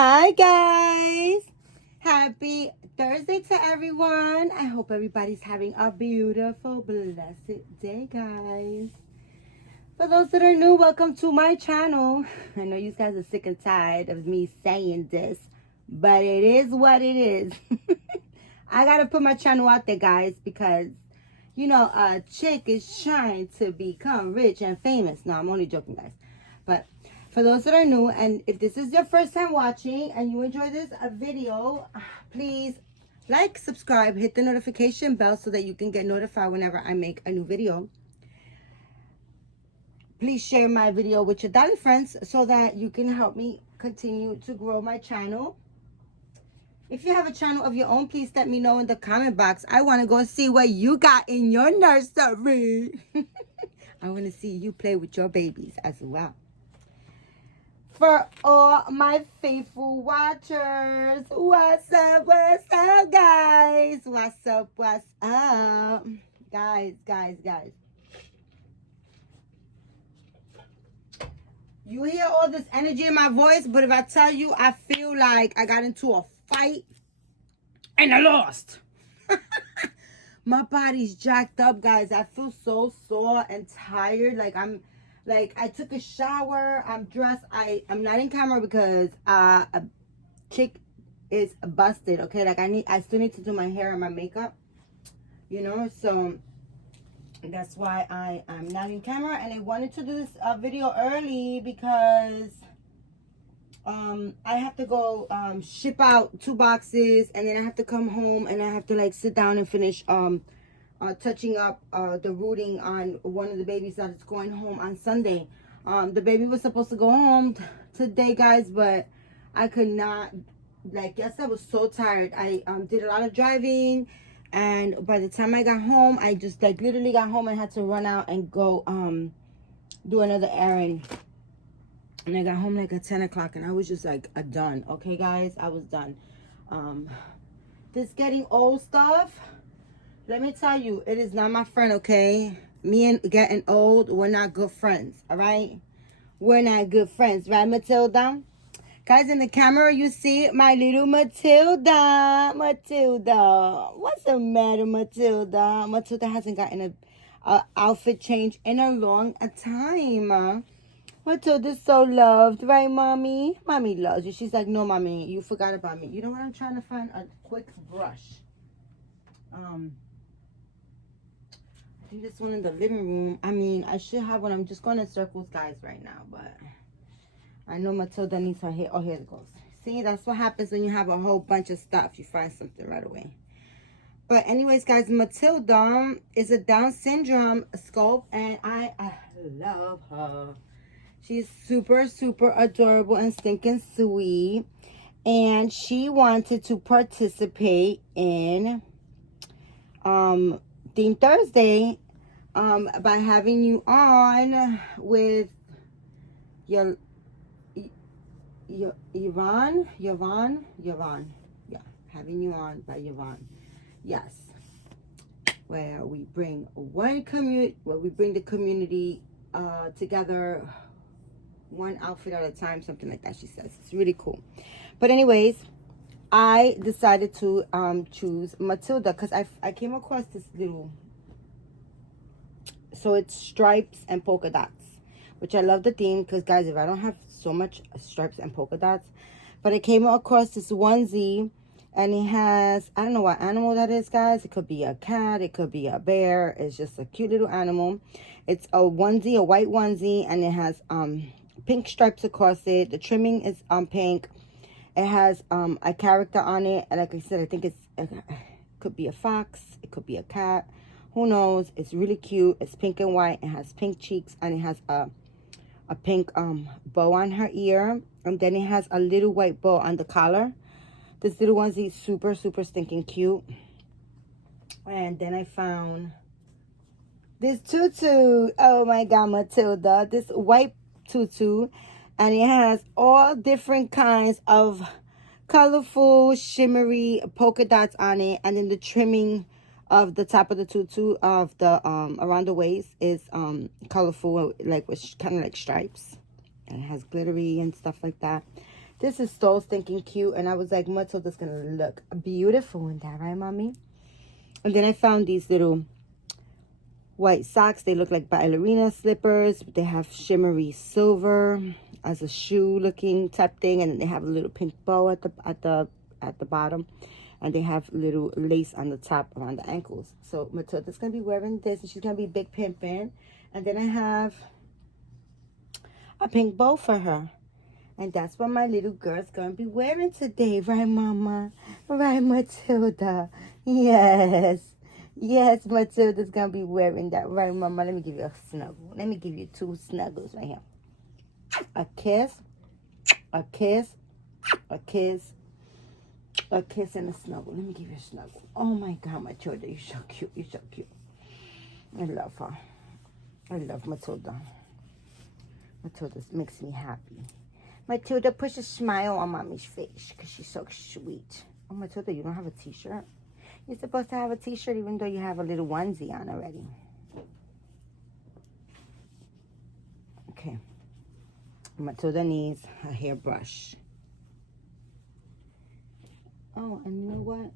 Hi guys, happy Thursday to everyone. I hope everybody's having a beautiful, blessed day, guys. For those that are new, welcome to my channel. I know you guys are sick and tired of me saying this, but it is what it is. I gotta put my channel out there, guys, because a chick is trying to become rich and famous. No, I'm only joking, guys. But for those that are new, and if this is your first time watching and you enjoy this video, please like, subscribe, hit the notification bell so that you can get notified whenever I make a new video. Please share my video with your dolly friends so that you can help me continue to grow my channel. If you have a channel of your own, please let me know in the comment box. I want to go see what you got in your nursery. I want to see you play with your babies as well. For all my faithful watchers, what's up, guys? What's up? Guys. You hear all this energy in my voice, but if I tell you, I feel like I got into a fight and I lost. My body's jacked up, guys. I feel so sore and tired. I took a shower. I'm dressed. I'm not in camera because a chick is busted. Okay, I still need to do my hair and my makeup. So that's why I'm not in camera, and I wanted to do this video early because I have to go ship out 2 boxes, and then I have to come home and I have to sit down and finish touching up the rooting on one of the babies that is going home on Sunday. The baby was supposed to go home today, guys, but I could not. Yesterday I was so tired. I did a lot of driving, and by the time I got home, I just literally got home and had to run out and go do another errand. And I got home at 10 o'clock, and I was just done. Okay, guys, I was done. This getting old stuff, let me tell you, it is not my friend, okay? Me and getting old, we're not good friends, all right? We're not good friends, right, Matilda? Guys, in the camera, you see my little Matilda. Matilda. What's the matter, Matilda? Matilda hasn't gotten a outfit change in a long time. Matilda's so loved, right, Mommy? Mommy loves you. She's like, no, Mommy, you forgot about me. You know what? I'm trying to find a quick brush. I think this one in the living room. I mean, I should have one. I'm just going in circles, guys, right now. But I know Matilda needs her hair. Oh, here it goes. See, that's what happens when you have a whole bunch of stuff. You find something right away. But anyways, guys, Matilda is a Down syndrome sculpt, and I love her. She's super, super adorable and stinking sweet. And she wanted to participate in Theme Thursday by having you on with your Yvonne. Yeah, having you on by Yvonne. Yes. Where we bring the community together, one outfit at a time, something like that, she says. It's really cool. But anyways, I decided to choose Matilda because I came across this little, so it's stripes and polka dots, which I love the theme because, guys, if I don't have so much stripes and polka dots, but I came across this onesie, and it has, I don't know what animal that is, guys. It could be a cat, it could be a bear. It's just a cute little animal. It's a onesie, a white onesie, and it has pink stripes across it. The trimming is pink. It has a character on it, and like I said, I think it could be a fox, it could be a cat, who knows. It's really cute. It's pink and white. It has pink cheeks, and it has a pink bow on her ear, and then it has a little white bow on the collar. This little onesie is super, super stinking cute. And then I found this tutu. Oh my God, Matilda. This white tutu. And it has all different kinds of colorful, shimmery polka dots on it. And then the trimming of the top of the tutu of the around the waist is colorful, with kind of like stripes. And it has glittery and stuff like that. This is so stinking cute. And I was like, Matilda's going to look beautiful in that, right, Mommy? And then I found these little white socks. They look like ballerina slippers. They have shimmery silver as a shoe looking type thing. And then they have a little pink bow at the bottom. And they have little lace on the top around the ankles. So Matilda's going to be wearing this. And she's going to be big pimping. And then I have a pink bow for her. And that's what my little girl's going to be wearing today. Right, Mama? Right, Matilda? Yes. Yes, Matilda's going to be wearing that. Right, Mama? Let me give you a snuggle. Let me give you 2 snuggles right here. A kiss. A kiss. A kiss. A kiss and a snuggle. Let me give you a snuggle. Oh, my God, Matilda. You're so cute. You're so cute. I love her. I love Matilda. Matilda makes me happy. Matilda, puts a smile on Mommy's face because she's so sweet. Oh, Matilda, you don't have a t-shirt? You're supposed to have a t-shirt even though you have a little onesie on already. Okay. Matilda needs a hairbrush. Oh, and you know what?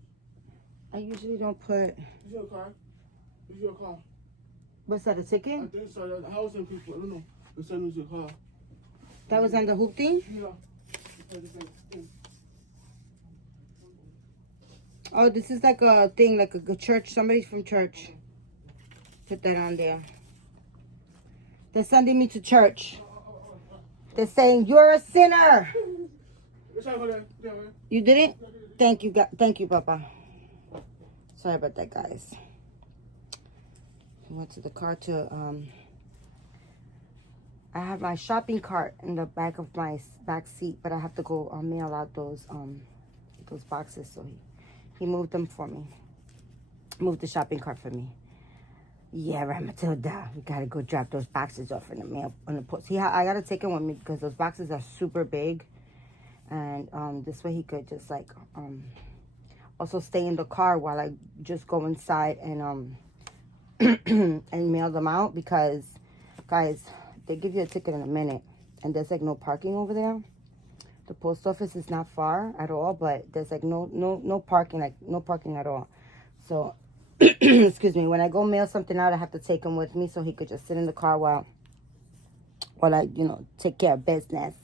I usually don't put... Is your car? Is your car? What's that, a ticket? I think so. The housing people, I don't know. They send us your car. That was on the hoop thing? Yeah. Oh, this is like a thing, like a church. Somebody from church put that on there. They're sending me to church. They're saying, you're a sinner. You didn't? Thank you, thank you, Papa. Sorry about that, guys. I went to the car to, I have my shopping cart in the back of my back seat, but I have to go mail out those boxes. So he moved them for me. Moved the shopping cart for me. Yeah, right, Matilda. We gotta go drop those boxes off in the mail on the post. See, I gotta take them with me because those boxes are super big, and this way he could just like also stay in the car while I just go inside and and mail them out because, guys. They give you a ticket in a minute, and there's like no parking over there. The post office is not far at all, but there's like no parking, like no parking at all. So, excuse me, when I go mail something out, I have to take him with me so he could just sit in the car while I, take care of business.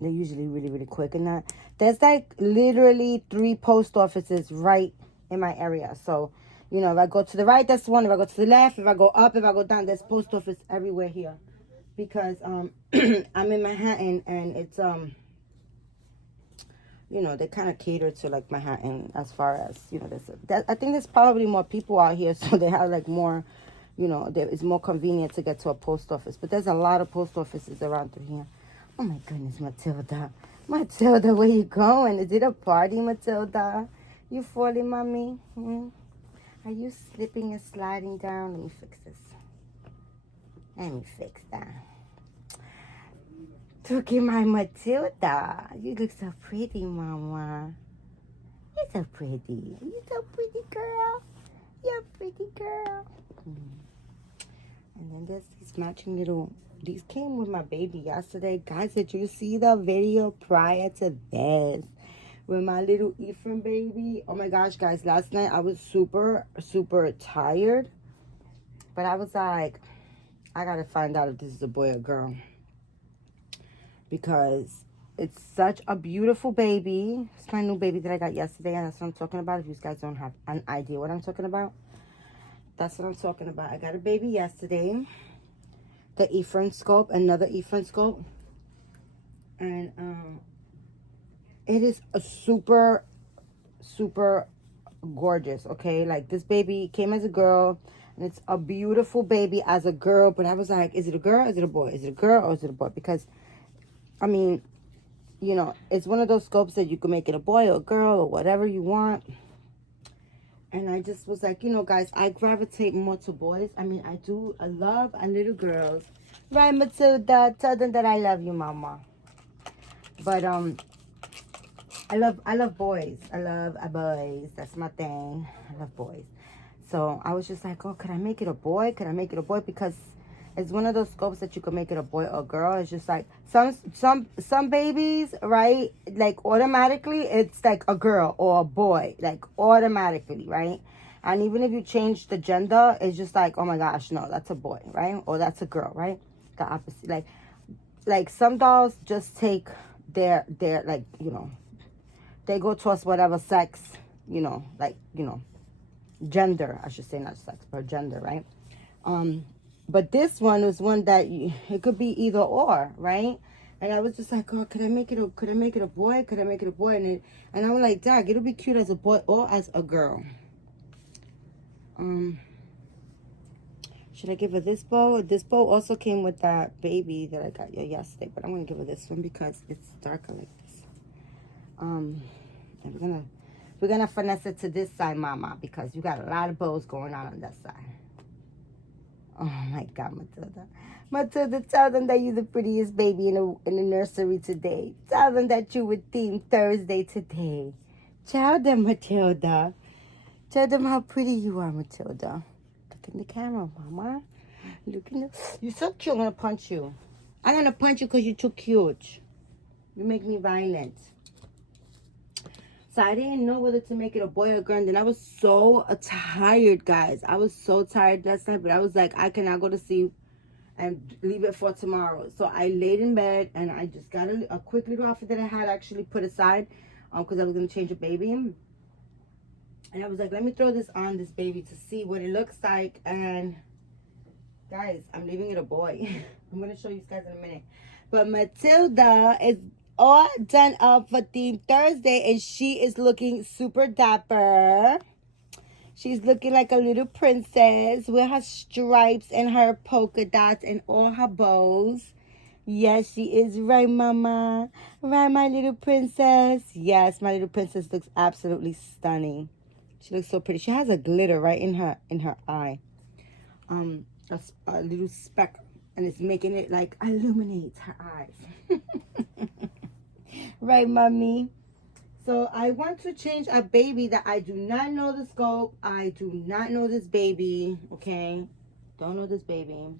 They're usually really, really quick in that. There's like literally 3 post offices right in my area. So, if I go to the right, that's one. If I go to the left, if I go up, if I go down, there's post office everywhere here. Because I'm in Manhattan, and it's, they kind of cater to, like, Manhattan as far as, I think there's probably more people out here, so they have, like, more, it's more convenient to get to a post office. But there's a lot of post offices around through here. Oh, my goodness, Matilda. Matilda, where you going? Is it a party, Matilda? You falling, Mommy? Are you slipping and sliding down? Let me fix this. Let me fix that. Look at my Matilda. You look so pretty, Mama. You're so pretty. You're so pretty, girl. You're a pretty girl. And then there's these matching little... These came with my baby yesterday. Guys, did you see the video prior to this? With my little Ephraim baby. Oh my gosh, guys. Last night I was super, super tired. But I was like, I gotta find out if this is a boy or girl. Because it's such a beautiful baby. It's my new baby that I got yesterday. And that's what I'm talking about. If you guys don't have an idea what I'm talking about. That's what I'm talking about. I got a baby yesterday. The Ephraim scope. Another Ephraim scope. And, it is a super, super gorgeous, okay? Like, this baby came as a girl, and it's a beautiful baby as a girl. But I was like, is it a girl? Is it a boy? Is it a girl or is it a boy? Because, I mean, it's one of those scopes that you can make it a boy or a girl or whatever you want. And I just was like, guys, I gravitate more to boys. I mean, I love little girls. Right, Matilda? Tell them that I love you, Mama. But, I love boys. I love boys. That's my thing. I love boys. So I was just like, oh, could I make it a boy? Could I make it a boy? Because It's one of those scopes that you can make it a boy or a girl. It's just like some babies, right? Like automatically, it's like a girl or a boy, like automatically, right? And even if you change the gender, it's just like, oh my gosh, no, that's a boy, right? Or that's a girl, right? The opposite, like some dolls just take their like, you know, they go towards whatever sex, you know, like, you know, gender, I should say, not sex, but gender, right? But this one was one that it could be either or, right? And I was just like, oh, could I make it a boy? Could I make it a boy? And I was like, Doc, it'll be cute as a boy or as a girl. Should I give her this bow? This bow also came with that baby that I got yesterday, but I'm gonna give her this one because it's darker like this. And we're gonna finesse it to this side, Mama, because you got a lot of bows going on that side. Oh my God, Matilda. Matilda, tell them that you're the prettiest baby in the nursery today. Tell them that you were Theme Thursday today. Tell them, Matilda. Tell them how pretty you are, Matilda. Look in the camera, Mama. Look in the... You're so cute. I'm going to punch you. I'm going to punch you because you're too cute. You make me violent. So I didn't know whether to make it a boy or a girl. And then I was so tired, guys. I was so tired last night. But I was like, I cannot go to sleep and leave it for tomorrow. So I laid in bed and I just got a quick little outfit that I had actually put aside because I was going to change a baby. And I was like, let me throw this on this baby to see what it looks like. And guys, I'm leaving it a boy. I'm going to show you guys in a minute. But Matilda is all done up for Theme Thursday, and she is looking super dapper. She's looking like a little princess with her stripes and her polka dots and all her bows. Yes, she is right, Mama. Right, my little princess. Yes, my little princess looks absolutely stunning. She looks so pretty. She has a glitter right in her eye. A little speck, and it's making it like illuminates her eyes. Right, Mommy? So I want to change a baby that I do not know the scope. I do not know this baby, okay? Don't know this baby.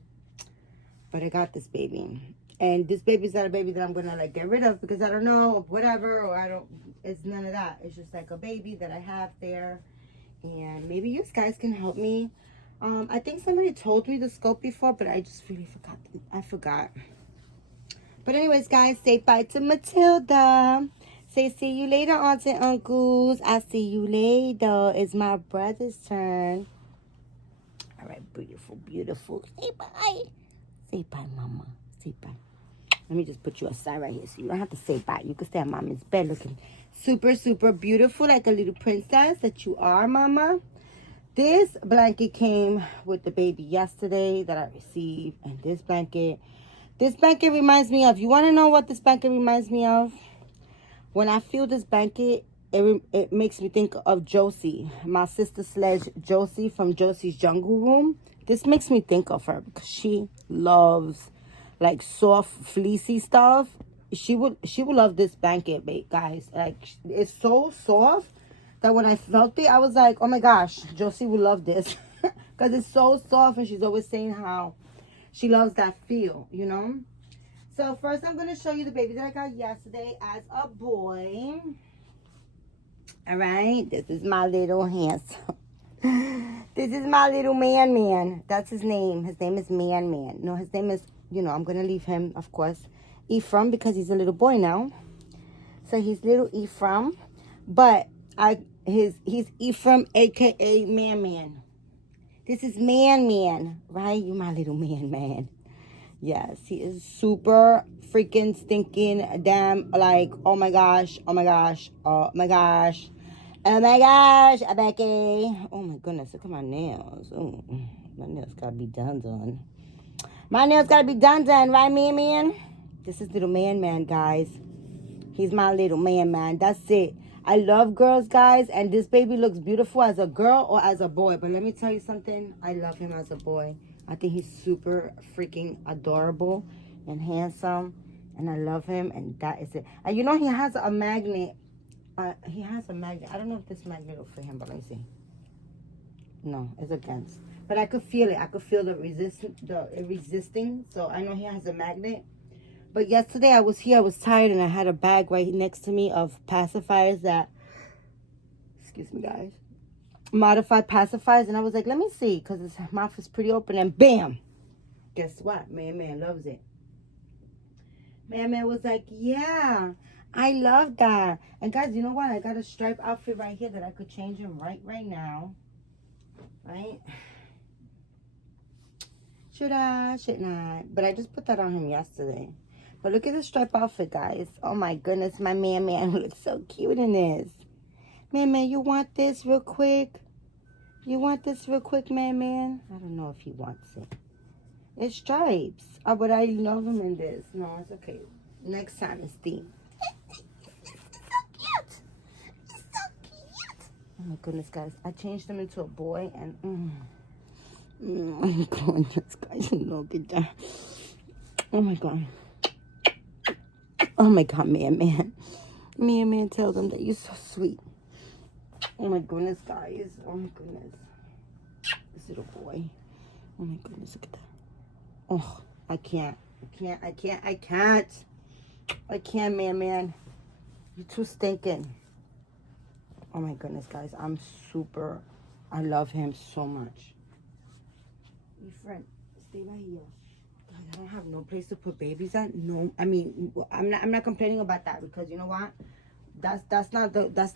But I got this baby. And this baby's not a baby that I'm going to like get rid of because I don't know, or whatever, or I don't, it's none of that. It's just like a baby that I have there. And maybe you guys can help me. I think somebody told me the scope before, but I just really forgot. I forgot. But anyways, guys, say bye to Matilda. Say see you later, aunts and uncles. I'll see you later. It's my brother's turn. All right, beautiful, beautiful. Say bye. Say bye, Mama. Say bye. Let me just put you aside right here so you don't have to say bye. You can stay on Mama's bed looking super, super beautiful like a little princess that you are, Mama. This blanket came with the baby yesterday that I received. And this blanket reminds me of, you want to know what this blanket reminds me of? When I feel this blanket, it makes me think of Josie, my sister Sledge Josie from Josie's Jungle Room. This makes me think of her because she loves like soft, fleecy stuff. She would love this blanket, guys. Like, it's so soft that when I felt it, I was like, oh my gosh, Josie would love this because it's so soft, and she's always saying how she loves that feel, you know. So first I'm going to show you the baby that I got yesterday as a boy. All right. This is my little handsome. This is my little man. That's his name. His name is Man. No, his name is, you know, I'm going to leave him, of course, Ephraim, because he's a little boy now. So he's little Ephraim. But he's Ephraim, a.k.a. Man. This is Man, right? You my little man. Yes, he is super freaking stinking damn like, oh my gosh, Becky. Oh my goodness, look at my nails. Ooh, my nails gotta be done. My nails gotta be done, right, man? This is little man, guys. He's my little man. That's it. I love girls, guys, and this baby looks beautiful as a girl or as a boy. But let me tell you something. I love him as a boy. I think he's super freaking adorable and handsome, and I love him, and that is it. And you know, he has a magnet. I don't know if this magnet will fit him, but let me see. No, it's against. But I could feel it. I could feel the resisting. So I know he has a magnet. But yesterday I was here. I was tired, and I had a bag right next to me of pacifiers that, excuse me, guys, modified pacifiers. And I was like, let me see, because his mouth is pretty open. And bam! Guess what? Man loves it. Man was like, yeah, I love that. And guys, you know what? I got a striped outfit right here that I could change him right now. Right? Should I? Should not? But I just put that on him yesterday. But look at the striped outfit, guys. Oh my goodness, my man looks so cute in this. Man, you want this real quick? You want this real quick, man? I don't know if he wants it. It's stripes. Oh, but I love him in this. No, it's okay. Next time it's theme. It's so cute. It's so cute. Oh my goodness, guys. I changed him into a boy and oh my goodness, guys. Look at that. Oh my god. Oh my god, man. Man, tell them that you're so sweet. Oh my goodness, guys. Oh my goodness. This little boy. Oh my goodness, look at that. Oh, I can't, man. You're too stinking. Oh my goodness, guys. I love him so much. Your friend, stay right here. God, I don't have no place to put babies at. No, I mean, I'm not complaining about that, because you know what? That's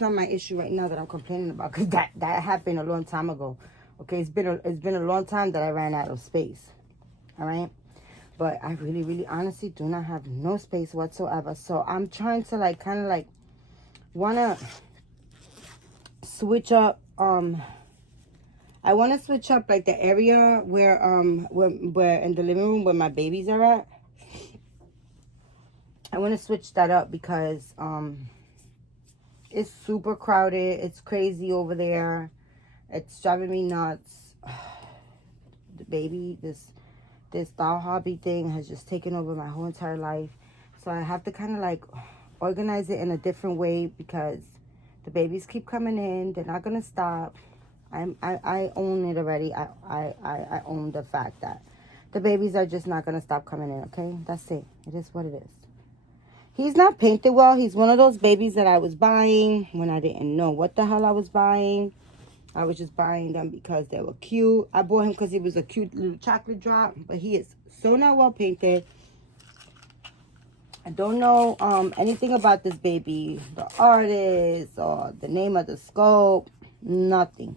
not my issue right now that I'm complaining about, because that happened a long time ago. Okay, it's been a long time that I ran out of space. All right, but I really honestly do not have no space whatsoever. So I'm trying to kind of wanna switch up. I want to switch up the area where in the living room where my babies are at. I want to switch that up because it's super crowded. It's crazy over there. It's driving me nuts. The baby, this doll hobby thing has just taken over my whole entire life. So I have to kind of organize it in a different way, because the babies keep coming in. They're not gonna stop. I own it already. I own the fact that the babies are just not gonna stop coming in. Okay, that's it. It is what it is. He's not painted well. He's one of those babies that I was buying when I didn't know what the hell I was buying. I was just buying them because they were cute. I bought him because he was a cute little chocolate drop, but he is so not well painted. I don't know anything about this baby, the artist, or the name of the scope. Nothing.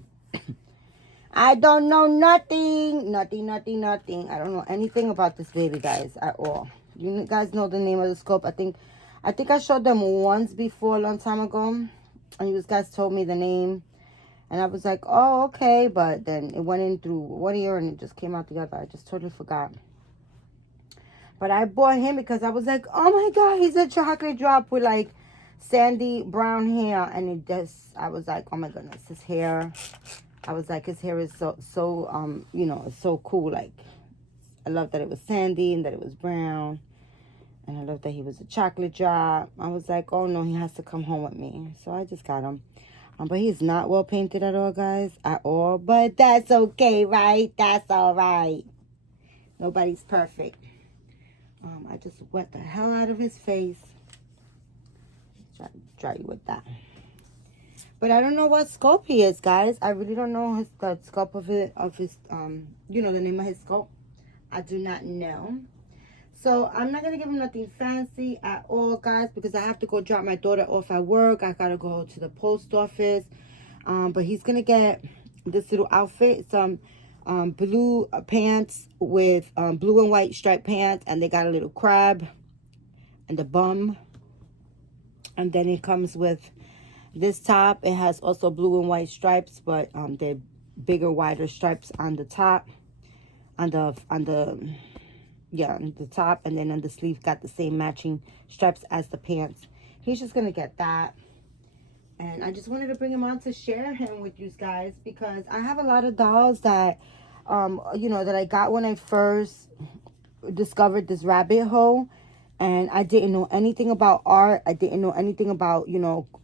I don't know nothing. Nothing. I don't know anything about this baby, guys, at all. You guys know the name of the scope. I think I showed them once before a long time ago, and you guys told me the name. And I was like, oh, okay. But then it went in through one ear and it just came out the other. I just totally forgot. But I bought him because I was like, oh my God, he's a chocolate drop with sandy brown hair. And I was like, oh my goodness, his hair. I was like, his hair is so it's so cool. I love that it was sandy and that it was brown. And I love that he was a chocolate drop. I was like, oh no, he has to come home with me. So I just got him. But he's not well painted at all, guys. At all. But that's okay, right? That's all right. Nobody's perfect. I just wet the hell out of his face. Try to dry you with that. But I don't know what scope he is, guys. I really don't know the scope of his the name of his scope. I do not know. So I'm not gonna give him nothing fancy at all, guys, because I have to go drop my daughter off at work. I gotta go to the post office. But he's gonna get this little outfit, some blue pants with blue and white striped pants, and they got a little crab and a bum. And then it comes with this top. It has also blue and white stripes, but they're bigger, wider stripes on the top, on the top, and then on the sleeve got the same matching stripes as the pants. He's just gonna get that. And I just wanted to bring him on to share him with you guys, because I have a lot of dolls that that I got when I first discovered this rabbit hole, and I didn't know anything about art. I didn't know anything about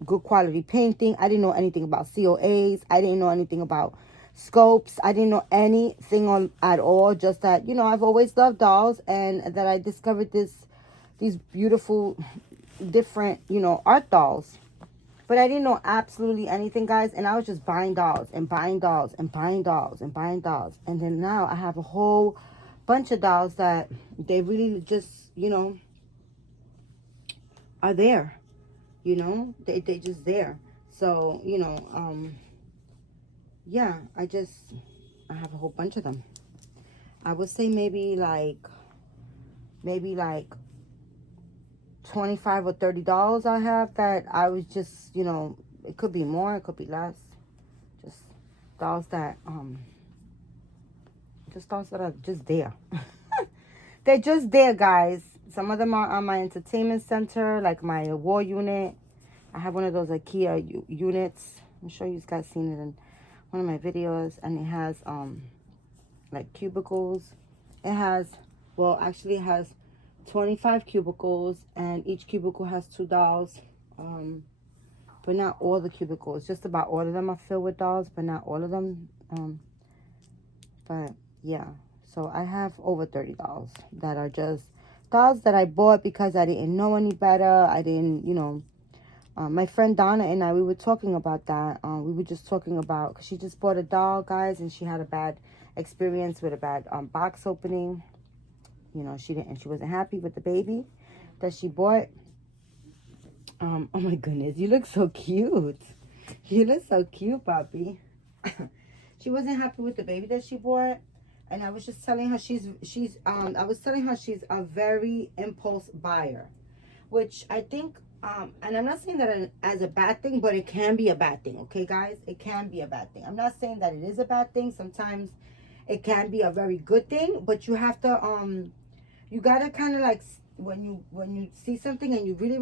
good quality painting. I didn't know anything about COAs. I didn't know anything about scopes. I didn't know anything at all. Just that, you know, I've always loved dolls, and that I discovered these beautiful, different, you know, art dolls. But I didn't know absolutely anything, guys. And I was just buying dolls and buying dolls and buying dolls and buying dolls. And then now I have a whole bunch of dolls that they really just, you know, are there. You know, they just there. So, you know, yeah, I have a whole bunch of them. I would say maybe like 25 or $30 I have that I was just, you know, it could be more, it could be less. Just dolls that are just there. They're just there, guys. Some of them are on my entertainment center, like my wall unit. I have one of those IKEA units. I'm sure you guys seen it in one of my videos, and it has like cubicles. It has, well, actually it has 25 cubicles, and each cubicle has 2 dolls. But not all the cubicles. Just about all of them are filled with dolls, but not all of them. But yeah, so I have over 30 dolls that are just dolls that I bought because I didn't know any better. I didn't, you know. My friend Donna and I, we were talking about that. We were just talking about, because she just bought a doll, guys, and she had a bad experience with a bad box opening. You know, she wasn't happy with the baby that she bought. Oh my goodness, you look so cute. You look so cute, Poppy. She wasn't happy with the baby that she bought, and I was just telling her I was telling her she's a very impulse buyer, which I think, and I'm not saying that as a bad thing, but it can be a bad thing, okay, guys? It can be a bad thing. I'm not saying that it is a bad thing. Sometimes it can be a very good thing, but you have to, you gotta kind of like, when you see something and you really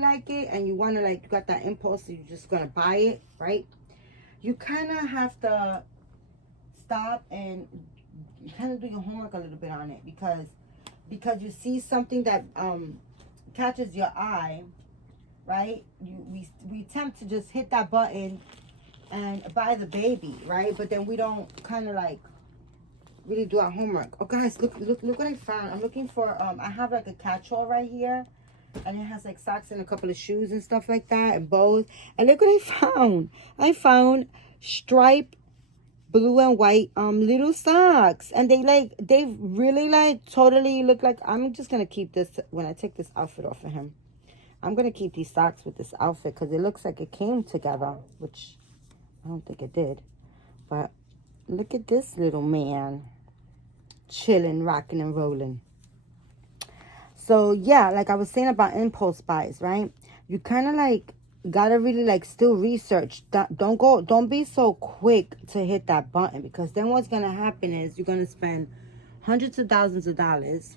like it, and you want to, like, you got that impulse, so you're just gonna buy it, right? You kind of have to stop and kind of do your homework a little bit on it, because you see something that catches your eye, right? We attempt to just hit that button and buy the baby, right? But then we don't kind of like really do our homework. Oh, guys, look what I found. I'm looking for, I have like a catch-all right here, and it has like socks and a couple of shoes and stuff like that, and bows. And look what I found. I found striped blue and white little socks, and they really like totally look like, I'm just gonna keep this when I take this outfit off of him. I'm gonna keep these socks with this outfit because it looks like it came together, which I don't think it did. But look at this little man, chilling, rocking and rolling. So yeah, like I was saying about impulse buys, right? You kind of like gotta really like still research. Don't be so quick to hit that button, because then what's gonna happen is you're gonna spend hundreds of thousands of dollars,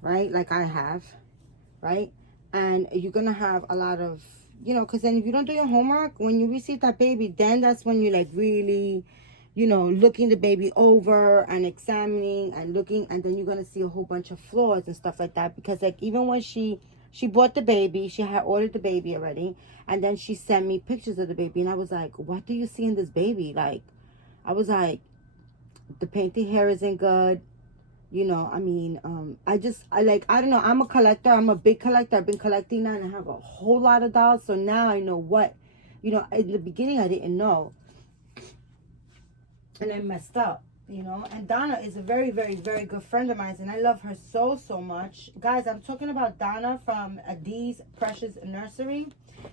right? Like I have, right? And you're gonna have a lot of, you know, because then if you don't do your homework, when you receive that baby, then that's when you like really, you know, looking the baby over and examining and looking, and then you're gonna see a whole bunch of flaws and stuff like that. Because like even when she bought the baby, she had ordered the baby already, and then she sent me pictures of the baby, and I was like, what do you see in this baby? Like, I was like, the painted hair isn't good. You know, I mean, I don't know. I'm a collector. I'm a big collector. I've been collecting now, and I have a whole lot of dolls. So now I know what, you know, in the beginning I didn't know. And I messed up, you know. And Donna is a very good friend of mine, and I love her so much. Guys, I'm talking about Donna from D's Precious Nursery.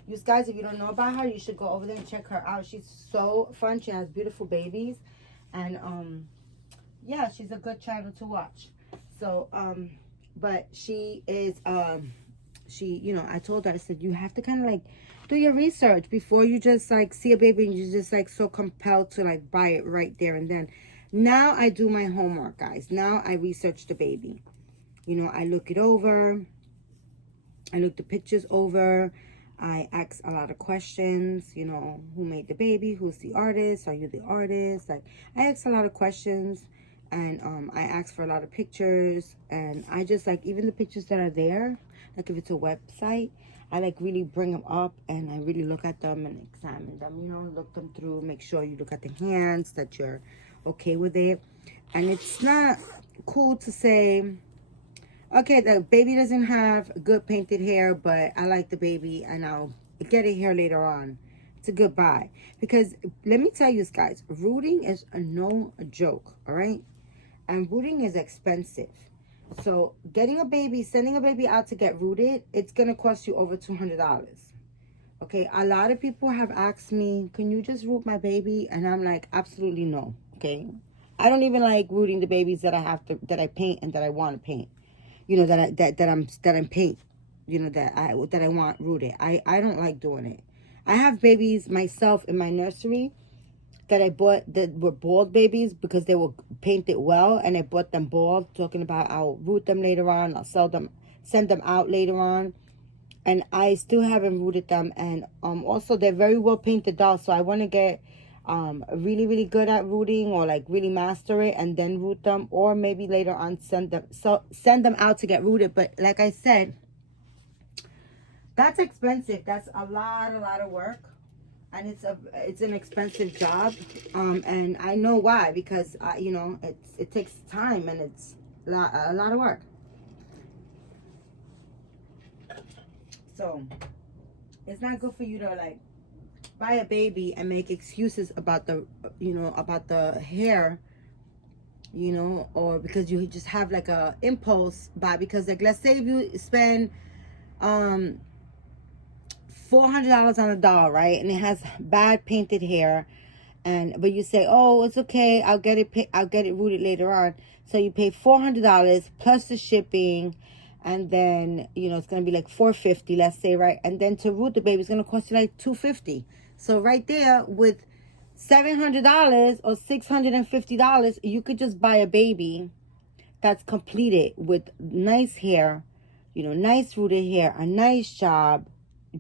You guys, if you don't know about her, you should go over there and check her out. She's so fun. She has beautiful babies. And, yeah, she's a good channel to watch. So, but she is, you know, I told her, I said, you have to kind of like do your research before you just like see a baby and you're just like so compelled to like buy it right there and then. Now I do my homework, guys. Now I research the baby. You know, I look it over. I look the pictures over. I ask a lot of questions, you know, who made the baby? Who's the artist? Are you the artist? Like, I ask a lot of questions. And I asked for a lot of pictures, and I just like, even the pictures that are there, like if it's a website, I like really bring them up and I really look at them and examine them, you know, look them through, make sure you look at the hands, that you're okay with it. And it's not cool to say, okay, the baby doesn't have good painted hair, but I like the baby and I'll get it here later on. It's a goodbye. Because let me tell you guys, rooting is no joke, all right? And rooting is expensive. So getting a baby, sending a baby out to get rooted, it's going to cost you over $200. Okay, a lot of people have asked me, can you just root my baby? And I'm like, absolutely no. Okay, I don't even like rooting the babies that I paint and that I want to paint. You know, that I'm paint. You know, that I want rooted. I don't like doing it. I have babies myself in my nursery that I bought that were bald babies because they were painted well, and I bought them bald, talking about I'll root them later on, I'll send them out later on. And I still haven't rooted them. And also they're very well painted dolls, so I want to get really really good at rooting, or like really master it and then root them, or maybe later on send them out to get rooted. But like I said, that's expensive. That's a lot of work, and it's an expensive job. And I know why, because you know, it takes time and it's a lot of work. So it's not good for you to like buy a baby and make excuses about the, you know, about the hair, you know, or because you just have like a impulse buy. Because like, let's say if you spend $400 on a doll, right, and it has bad painted hair, but you say, oh, it's okay, I'll get it rooted later on. So you pay $400 plus the shipping, and then, you know, it's gonna be like $450, let's say, right? And then to root the baby, it's gonna cost you like $250. So right there, with $700 or $650, you could just buy a baby that's completed with nice hair, you know, nice rooted hair, a nice job,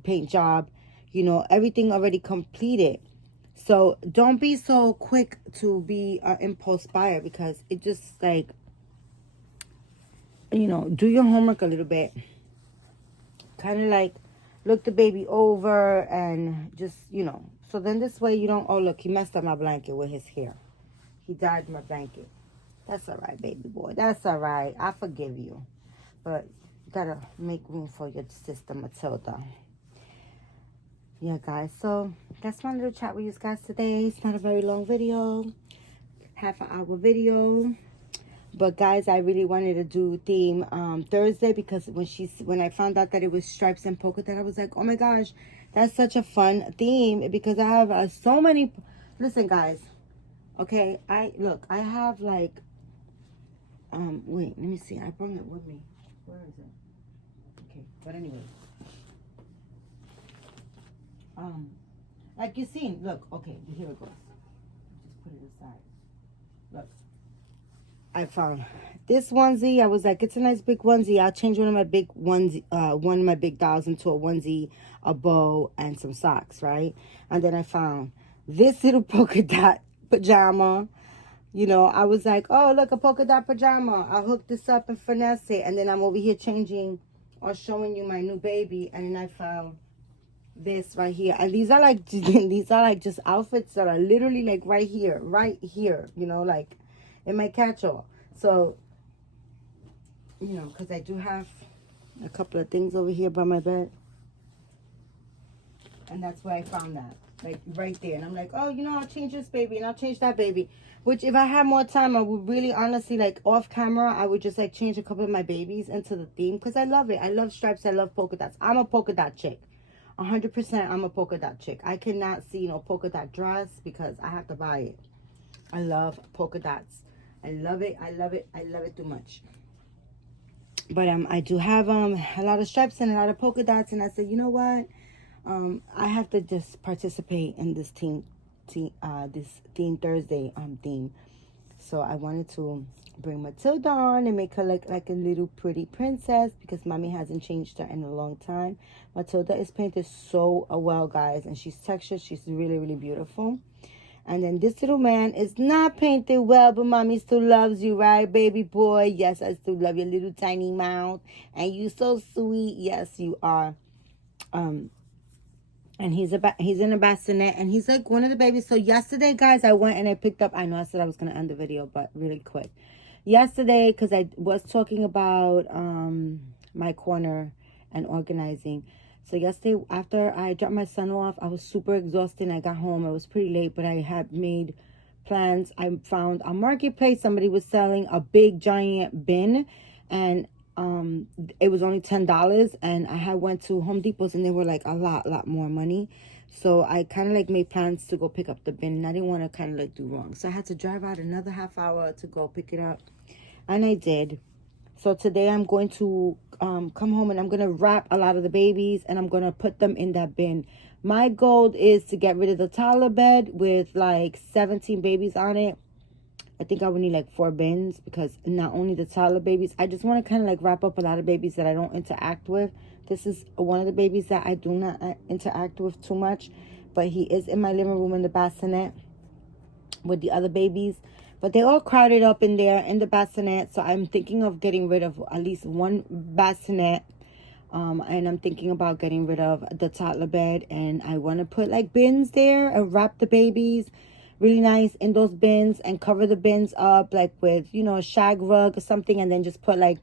paint job, you know, everything already completed. So don't be so quick to be an impulse buyer, because it just like, you know, do your homework a little bit. Kind of like look the baby over and just, you know, so then this way you don't, oh, look, he messed up my blanket with his hair. He dyed my blanket. That's all right, baby boy. That's all right. I forgive you. But you gotta make room for your sister, Matilda. Yeah, guys. So that's my little chat with you guys today. It's not a very long video. Half an hour video. But guys, I really wanted to do theme Thursday, because when I found out that it was stripes and polka dot, I was like, oh my gosh, that's such a fun theme, because I have so many. Listen, guys. Okay, I have like wait, let me see. I brought it with me. Where is it? Okay, but anyway. Like you seen, look, okay, here it goes. Just put it aside. Look. I found this onesie. I was like, it's a nice big onesie. I'll change one of my big dolls into a onesie, a bow, and some socks, right? And then I found this little polka dot pajama. You know, I was like, oh, look, a polka dot pajama. I'll hook this up and finesse it. And then I'm over here changing or showing you my new baby. And then I found this right here. And these are like just outfits that are literally like right here, you know, like in my catch-all. So, you know, because I do have a couple of things over here by my bed. And that's where I found that. Like right there. And I'm like, oh, you know, I'll change this baby and I'll change that baby. Which if I had more time, I would really honestly, like off camera, I would just like change a couple of my babies into the theme. Because I love it. I love stripes. I love polka dots. I'm a polka dot chick. 100% I'm a polka dot chick. I cannot see no polka dot dress because I have to buy it. I love polka dots. I love it. I love it. I love it too much. But I do have a lot of stripes and a lot of polka dots, and I said, you know what? I have to just participate in this this Theme Thursday theme. So I wanted to bring Matilda on and make her look like a little pretty princess, because mommy hasn't changed her in a long time. Matilda is painted so well, guys, and she's textured. She's really, really beautiful. And then this little man is not painted well, but mommy still loves you, right, baby boy? Yes, I still love your little tiny mouth. And you so sweet. Yes, you are. And he's in a bassinet, and he's like one of the babies. So yesterday, guys, I went and I picked up. I know I said I was gonna end the video, but really quick. Yesterday, because I was talking about my corner and organizing. So yesterday, after I dropped my son off, I was super exhausted. I got home. It was pretty late, but I had made plans. I found a marketplace. Somebody was selling a big giant bin, and it was only $10, and I had went to Home Depot's and they were like a lot more money. So I kind of like made plans to go pick up the bin, and I didn't want to kind of like do wrong. So I had to drive out another half hour to go pick it up, and I did. So today I'm going to come home and I'm going to wrap a lot of the babies and I'm going to put them in that bin. My goal is to get rid of the toddler bed with like 17 babies on it. I think I would need like 4 bins, because not only the toddler babies, I just want to kind of like wrap up a lot of babies that I don't interact with. This is one of the babies that I do not interact with too much, but he is in my living room in the bassinet with the other babies. But they all crowded up in there in the bassinet, so I'm thinking of getting rid of at least one bassinet. And I'm thinking about getting rid of the toddler bed, and I want to put like bins there and wrap the babies really nice in those bins and cover the bins up like with, you know, a shag rug or something, and then just put like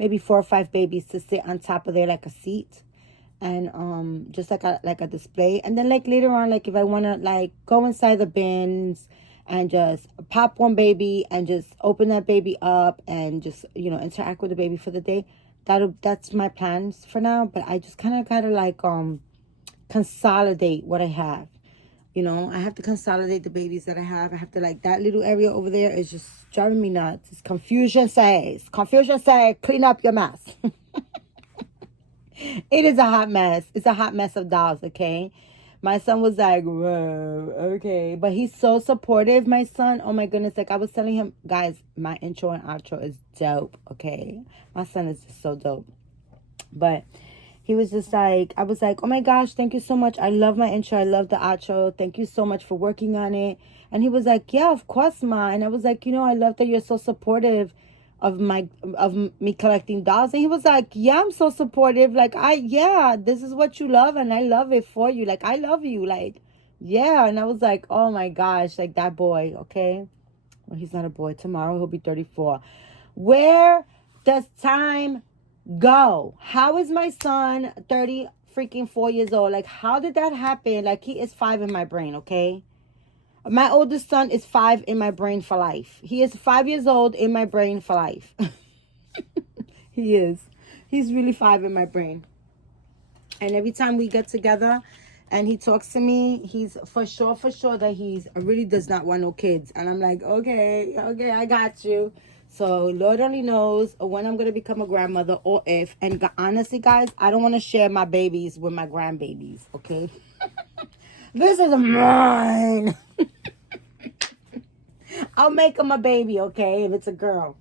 maybe 4 or 5 babies to sit on top of there like a seat, and just like a display. And then like later on, like if I want to like go inside the bins and just pop one baby and just open that baby up and just, you know, interact with the baby for the day, that's my plans for now. But I just kind of gotta like consolidate what I have. You know, I have to consolidate the babies that I have. I have to like, that little area over there is just driving me nuts. It's confusion says, clean up your mess. It is a hot mess. It's a hot mess of dolls, okay? My son was like, whoa, okay. But he's so supportive, my son. Oh, my goodness. Like, I was telling him, guys, my intro and outro is dope, okay? My son is just so dope. But he was just like, I was like, oh, my gosh, thank you so much. I love my intro. I love the outro. Thank you so much for working on it. And he was like, yeah, of course, Ma. And I was like, you know, I love that you're so supportive of me collecting dolls. And he was like, yeah, I'm so supportive. Like, this is what you love, and I love it for you. Like, I love you. Like, yeah. And I was like, oh my gosh, like that boy, okay? Well, he's not a boy. Tomorrow he'll be 34. Where does time go? How is my son 30 freaking 4 years old? Like, how did that happen? Like, he is 5 in my brain, okay? My oldest son is 5 in my brain for life. He is 5 years old in my brain for life. He is. He's really 5 in my brain. And every time we get together and he talks to me, he's for sure that he's really does not want no kids. And I'm like, okay, I got you. So Lord only knows when I'm going to become a grandmother, or if. And honestly, guys, I don't want to share my babies with my grandbabies, okay? This is mine. I'll make him a baby, okay, if it's a girl.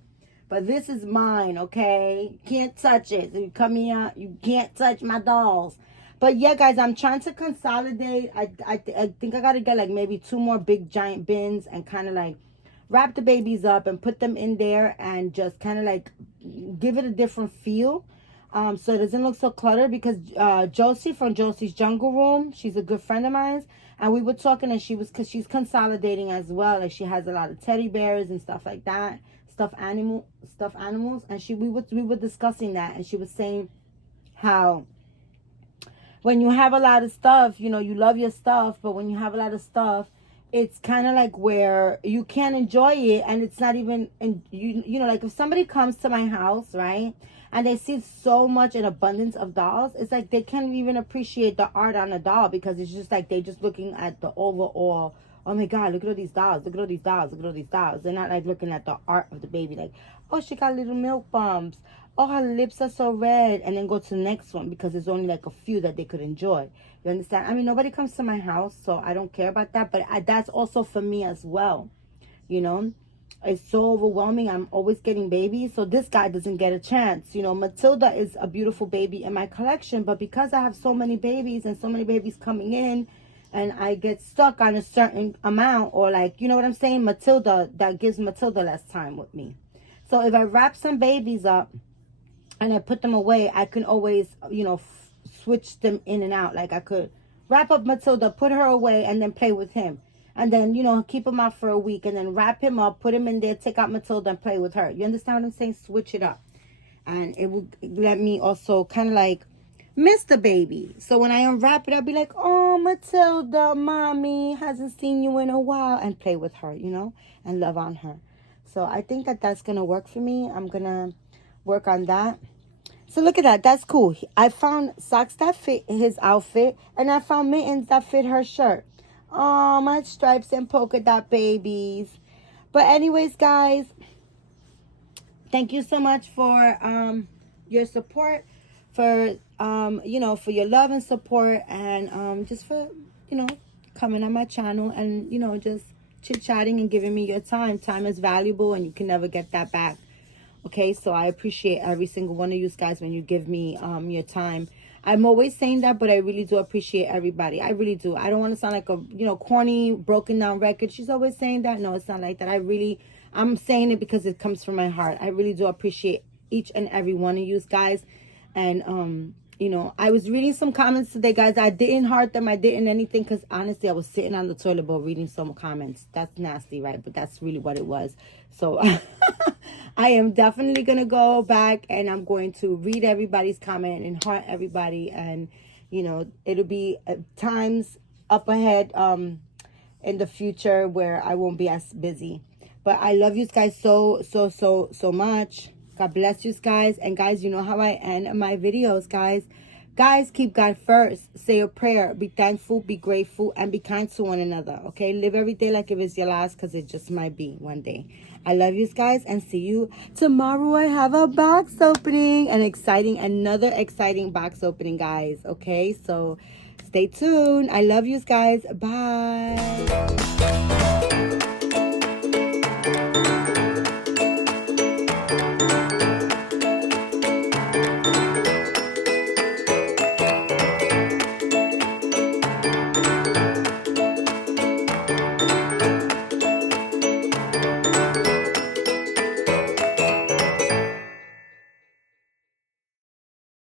But this is mine, okay? Can't touch it. So you come here, you can't touch my dolls. But yeah, guys, I'm trying to consolidate. I think I got to get like maybe 2 more big giant bins and kind of like wrap the babies up and put them in there and just kind of like give it a different feel. So it doesn't look so cluttered, because Josie from Josie's Jungle Room, she's a good friend of mine, and we were talking, and because she's consolidating as well. Like, she has a lot of teddy bears and stuff like that, stuffed animals, and we were discussing that, and she was saying how when you have a lot of stuff, you know, you love your stuff, but when you have a lot of stuff, it's kind of like where you can't enjoy it, and it's not even, and you know, like if somebody comes to my house, right, and they see so much an abundance of dolls, it's like they can't even appreciate the art on a doll, because it's just like they just looking at the overall, oh my God, look at all these dolls, look at all these dolls, look at all these dolls. They're not like looking at the art of the baby, like, oh, she got little milk bumps, oh, her lips are so red, and then go to the next one, because there's only like a few that they could enjoy. You understand? I mean, nobody comes to my house, so I don't care about that, but that's also for me as well, you know? It's so overwhelming. I'm always getting babies, so this guy doesn't get a chance. You know, Matilda is a beautiful baby in my collection, but because I have so many babies and so many babies coming in, and I get stuck on a certain amount, or like, you know what I'm saying, Matilda, that gives Matilda less time with me. So if I wrap some babies up and I put them away, I can always, you know, switch them in and out. Like I could wrap up Matilda, put her away, and then play with him. And then, you know, keep him out for a week and then wrap him up, put him in there, take out Matilda and play with her. You understand what I'm saying? Switch it up. And it will let me also kind of like miss the baby. So when I unwrap it, I'll be like, oh, Matilda, mommy hasn't seen you in a while, and play with her, you know, and love on her. So I think that that's going to work for me. I'm going to work on that. So look at that. That's cool. I found socks that fit his outfit, and I found mittens that fit her shirt. Oh, my stripes and polka dot babies. But anyways, guys, thank you so much for your support, for you know, for your love and support, and just for, you know, coming on my channel and, you know, just chit-chatting and giving me your time. Time is valuable and you can never get that back. Okay, so I appreciate every single one of you guys when you give me your time. I'm always saying that, but I really do appreciate everybody. I really do. I don't want to sound like a, you know, corny, broken down record. She's always saying that. No, it's not like that. I'm saying it because it comes from my heart. I really do appreciate each and every one of you guys. And you know, I was reading some comments today, guys. I didn't heart them. I didn't anything because honestly, I was sitting on the toilet bowl reading some comments. That's nasty, right? But that's really what it was. So I am definitely going to go back and I'm going to read everybody's comment and heart everybody. And, you know, it'll be times up ahead in the future where I won't be as busy. But I love you guys so much. God bless you guys. And guys, you know how I end my videos, guys. Guys, keep God first. Say a prayer. Be thankful, be grateful, and be kind to one another. Okay? Live every day like if it's your last, because it just might be one day. I love you guys and see you tomorrow. I have a box opening. Another exciting box opening, guys. Okay? So stay tuned. I love you guys. Bye.